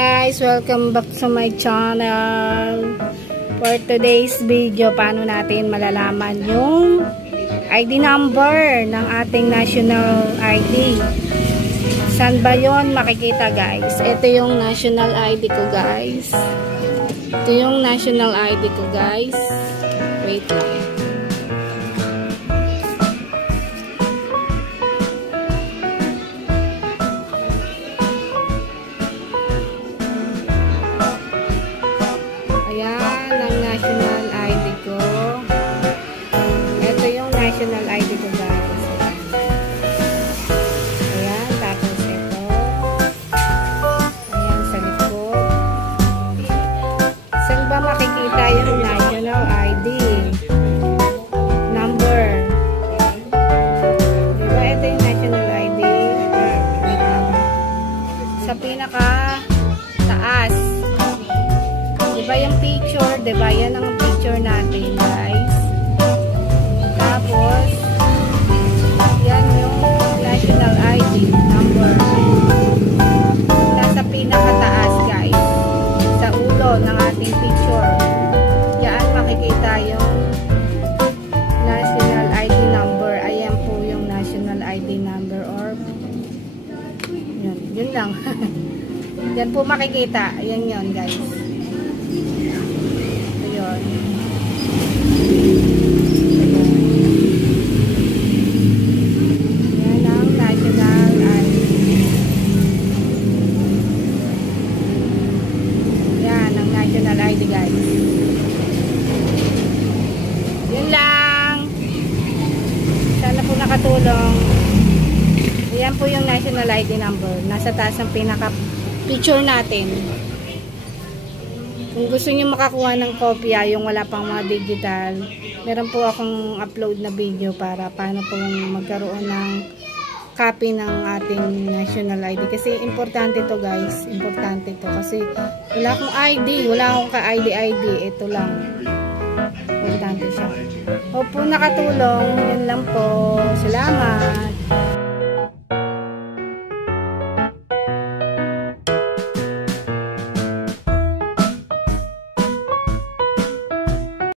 Guys, welcome back to my channel. For today's video, paano natin malalaman yung ID number ng ating national ID. Saan ba yun makikita, guys? Ito yung national ID ko, guys. Ito yung national ID ko, guys. Wait lang. National ID ko. Ito yung national ID ko, guys. Ayan, tapos ito. Ayan, sa likod. Saan ba makikita yung national ID number? Diba, ito yung national ID. Sa pinaka taas. Diba yung picture? Diba? Yan ang picture natin, guys. Tapos, yan yung national ID number. Nasa pinakataas, guys. Sa ulo ng ating picture. Yan makikita yung national ID number. Ayan po yung national ID number or yun lang. Yan po makikita. Ayan yun, guys. Yan ang national ID. Yan ang national ID, guys. Yun lang. Sana po nakatulong. Yan po yung national ID number. Nasa taas ang pinaka picture natin. Kung gusto niyo makakuha ng kopya, yung wala pang mga digital, meron po akong upload na video para paano po magkaroon ng copy ng ating national ID. Kasi importante to, guys. Importante to. Kasi wala akong ID. Wala akong ka-ID. Ito lang. Importante siya. Opo, nakatulong. Yun lang po. Salamat.